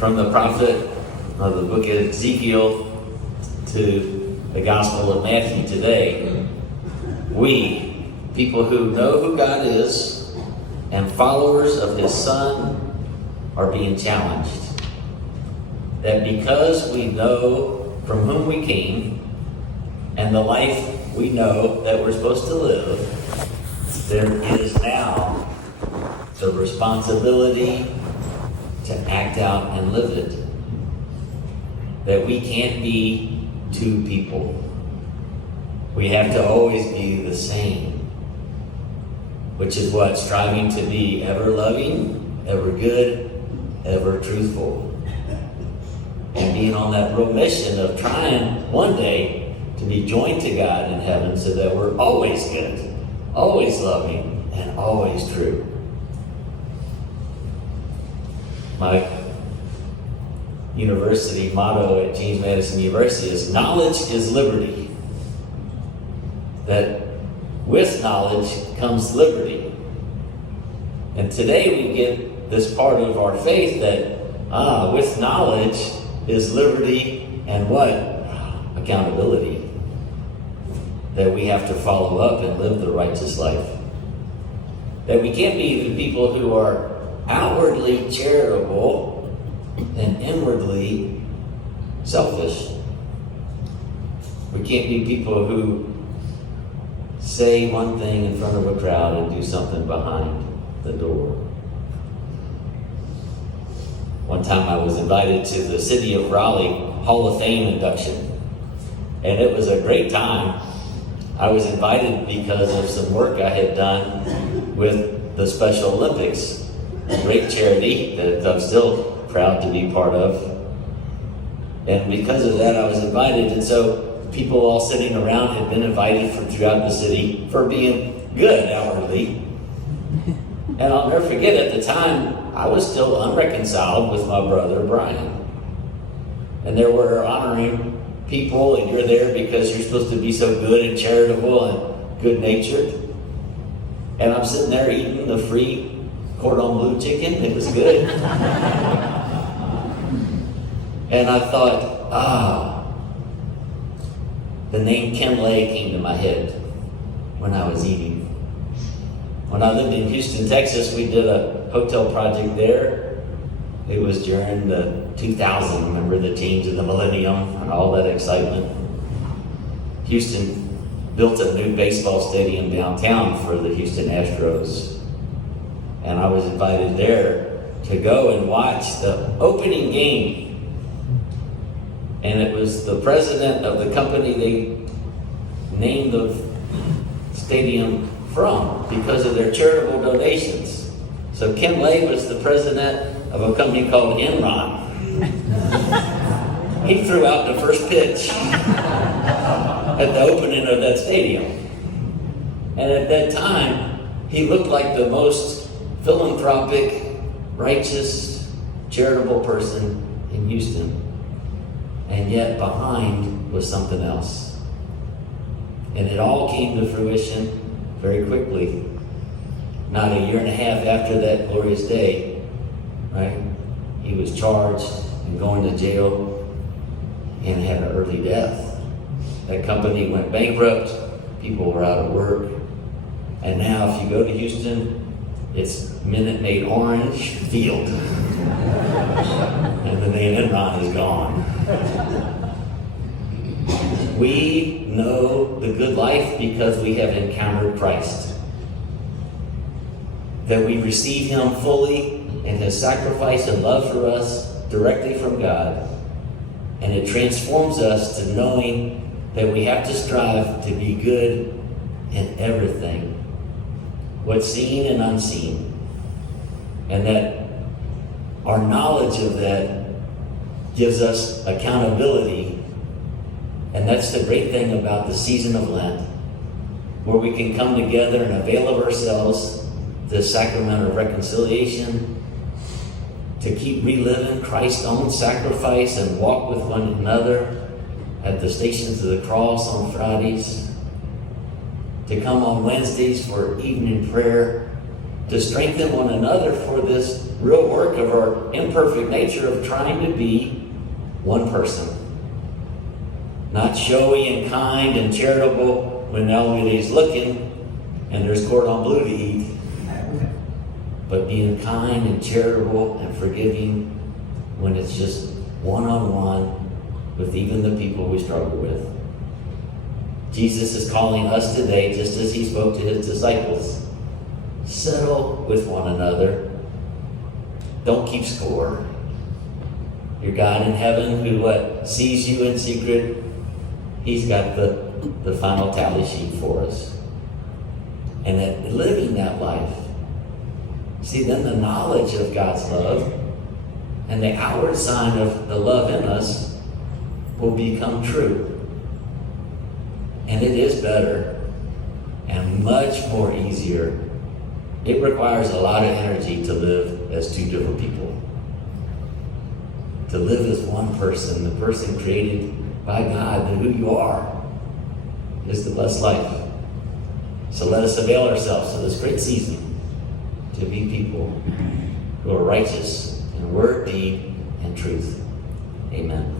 from the prophet of the book of Ezekiel to the Gospel of Matthew today, we, people who know who God is and followers of His Son, are being challenged. That because we know from whom we came and the life we know that we're supposed to live, there is now the responsibility to act out and live it. That we can't be two people. We have to always be the same. Which is what? Striving to be ever loving, ever good, ever truthful. And being on that real mission of trying one day to be joined to God in heaven so that we're always good, always loving, and always true. My university motto at James Madison University is knowledge is liberty. That with knowledge comes liberty. And today we get this part of our faith that with knowledge is liberty and what? Accountability. That we have to follow up and live the righteous life. That we can't be the people who are outwardly charitable and inwardly selfish. We can't be people who say one thing in front of a crowd and do something behind the door. One time I was invited to the City of Raleigh Hall of Fame induction, and it was a great time. I was invited because of some work I had done with the Special Olympics, a great charity that I'm still proud to be part of. And because of that, I was invited, and so people all sitting around had been invited from throughout the city for being good outwardly. And I'll never forget, at the time, I was still unreconciled with my brother, Brian. And there were honoring people, and you're there because you're supposed to be so good and charitable and good-natured. And I'm sitting there eating the free cordon bleu chicken. It was good. And I thought, the name Kim Lay came to my head when I was eating. When I lived in Houston, Texas, we did a hotel project there. It was during the 2000, remember the change of the millennium and all that excitement. Houston built a new baseball stadium downtown for the Houston Astros. And I was invited there to go and watch the opening game. And it was the president of the company they named the stadium from because of their charitable donations. So Kim Lay was the president of a company called Enron. He threw out the first pitch at the opening of that stadium. And at that time, he looked like the most philanthropic, righteous, charitable person in Houston. And yet behind was something else. And it all came to fruition very quickly. Not a year and a half after that glorious day, right? He was charged and going to jail and had an early death. That company went bankrupt. People were out of work. And now if you go to Houston, it's Minute Maid Orange Field. And the name Enron is gone. We know the good life because we have encountered Christ. That we receive Him fully in His sacrifice and love for us directly from God. And it transforms us to knowing that we have to strive to be good in everything, what's seen and unseen. And that our knowledge of that gives us accountability. And that's the great thing about the season of Lent, where we can come together and avail of ourselves the sacrament of reconciliation, to keep reliving Christ's own sacrifice and walk with one another at the Stations of the Cross on Fridays, to come on Wednesdays for evening prayer, to strengthen one another for this real work of our imperfect nature of trying to be one person. Not showy and kind and charitable when nobody's looking and there's cordon bleu to eat, but being kind and charitable and forgiving when it's just one-on-one with even the people we struggle with. Jesus is calling us today, just as he spoke to his disciples. Settle with one another. Don't keep score. Your God in heaven who sees you in secret, he's got the final tally sheet for us. And that living that life, see, then the knowledge of God's love and the outward sign of the love in us will become true. And it is better and much more easier. It requires a lot of energy to live as two different people. To live as one person, the person created by God, and who you are is the blessed life. So let us avail ourselves of this great season to be people who are righteous in word, deed, and truth. Amen.